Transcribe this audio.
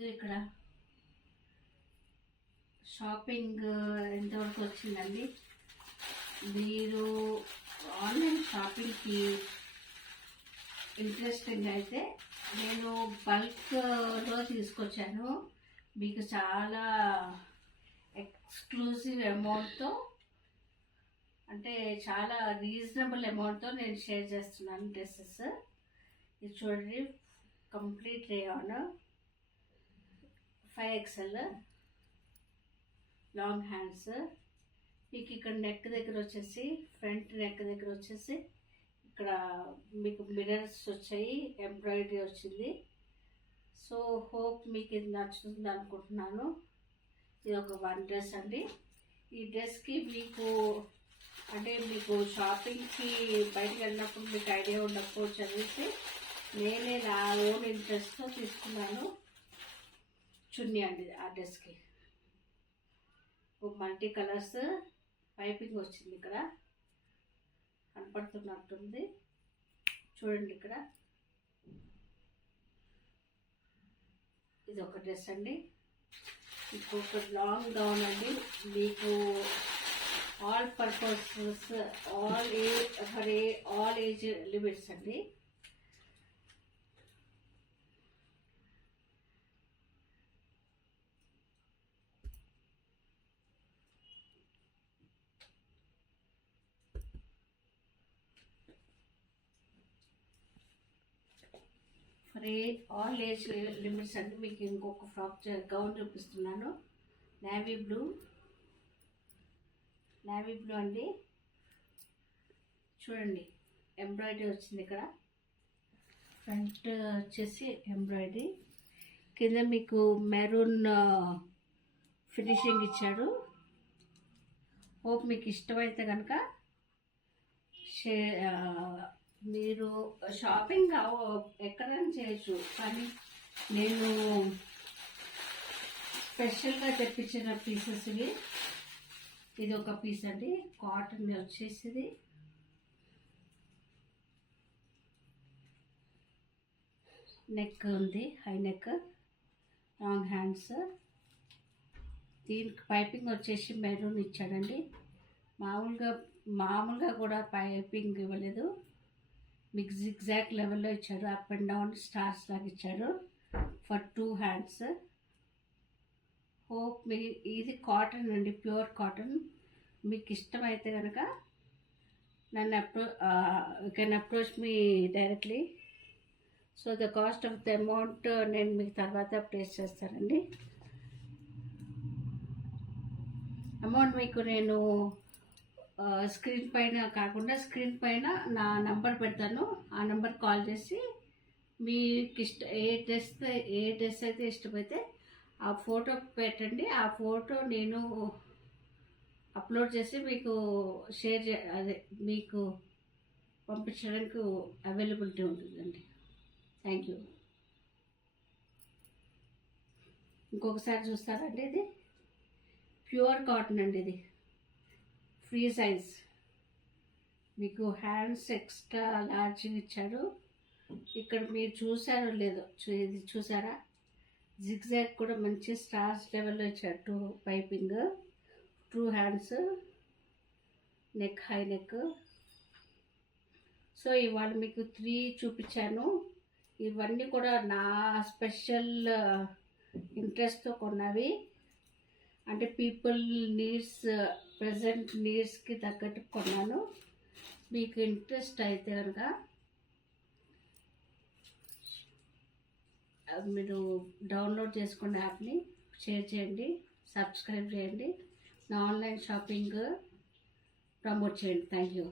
ఇది ఇక్కడ షాపింగ్ ఎంతవరకు వచ్చిందండి. మీరు ఆన్లైన్ షాపింగ్కి ఇంట్రెస్టింగ్ అయితే నేను బల్క్లో తీసుకొచ్చాను. మీకు చాలా ఎక్స్క్లూజివ్ అమౌంట్తో, అంటే చాలా రీజనబుల్ అమౌంట్తో నేను షేర్ చేస్తున్నాను డ్రెస్సెస్. ఇది చూడండి, complete rayon 5XL long hands. మీకు ఇక్కడ నెక్ దగ్గర వచ్చేసి, ఫ్రంట్ నెక్ దగ్గర వచ్చేసి ఇక్కడ మీకు మిర్రర్స్ వచ్చాయి, ఎంబ్రాయిడరీ వచ్చింది. సో హోప్ మీకు ఇది నచ్చుతుంది అనుకుంటున్నాను. ఇది ఒక 1 డ్రెస్ అండి. ఈ డ్రెస్కి మీకు అంటే మీకు షాపింగ్కి బయటకు వెళ్ళినప్పుడు మీకు ఐడియా ఉండకపోవచ్చు అనేసి నేనే నా ఓన్ ఇంట్రెస్ట్తో తీసుకున్నాను. చున్నీ అండి ఆ డ్రెస్కి. మల్టీ కలర్స్ పైపింగ్ వచ్చింది, ఇక్కడ కనపడుతున్నట్టుంది చూడండి. ఇక్కడ ఇది ఒక డ్రెస్ అండి. ఇంకొక లాంగ్ గౌన్ అండి. మీకు all purposes, all age limits అండి. ఫర్ ఆల్ ఏజ్ లిమిట్స్ అండి. మీకు ఇంకొక ఫ్రాక్ గౌన్ చూపిస్తున్నాను. నేవీ బ్లూ అండి. చూడండి, ఎంబ్రాయిడరీ వచ్చింది ఇక్కడ. ఫ్రంట్ వచ్చేసి ఎంబ్రాయిడరీ, కింద మీకు మెరూన్ ఫినిషింగ్ ఇచ్చాడు. హోప్ మీకు ఇష్టమైతే కనుక మీరు షాపింగ్ ఎక్కడైనా చేయొచ్చు, కానీ నేను స్పెషల్గా తెప్పించిన పీసెస్ ఇవి. ఇది ఒక పీస్ అండి, కాటన్ వచ్చేసి. నెక్ ఉంది, హై నెక్, లాంగ్ హ్యాండ్స్. దీనికి పైపింగ్ వచ్చేసి మెరూన్ ఇచ్చాడండి. మామూలుగా కూడా పైపింగ్ ఇవ్వలేదు, మీకు జిగ్జాగ్ లెవెల్లో ఇచ్చారు. అప్ అండ్ డౌన్ స్టార్స్ లాగా ఇచ్చారు ఫర్ 2 హ్యాండ్స్. హోప్ మీ ఇది కాటన్ అండి, ప్యూర్ కాటన్. మీకు ఇష్టమైతే కనుక నన్ను can approach me directly. So the cost of the amount నేను మీకు తర్వాత ప్లేస్ చేస్తానండి. అమౌంట్ మీకు నేను స్క్రీన్ పైన కాకుండా స్క్రీన్ పైన నా నంబర్ పెడతాను. ఆ నెంబర్ కాల్ చేసి మీకు ఏ డ్రెస్ అయితే ఇష్టమైతే ఆ ఫోటో పెట్టండి. ఆ ఫోటో నేను అప్లోడ్ చేసి మీకు మీకు పంపించడానికి అవైలబిలిటీ ఉంటుందండి. Thank you. ఇంకొకసారి చూస్తారండి, ఇది ప్యూర్ కాటన్ అండి. ఇది ఫ్రీ సైజ్. మీకు హ్యాండ్స్ ఎక్స్ట్రా లార్జ్ ఇచ్చాడు. ఇక్కడ మీరు చూసారో లేదో, ఇది చూసారా, జిగ్జాగ్ కూడా మంచి స్టార్స్ లెవెల్లో ఇచ్చాడు. Piping, 2 hands, neck, high neck. So ఇవాళ మీకు 3 చూపించాను. ఇవన్నీ కూడా నా స్పెషల్ ఇంట్రెస్ట్తో కొన్నవి, అంటే పీపుల్ నీడ్స్, ప్రజెంట్ నీడ్స్కి తగ్గట్టు కొన్నాను. మీకు ఇంట్రెస్ట్ అయితే కనుక మీరు డౌన్లోడ్ చేసుకోండి యాప్ని, షేర్ చేయండి, సబ్స్క్రైబ్ చేయండి, నా ఆన్లైన్ షాపింగ్ ప్రమోట్ చేయండి. Thank you.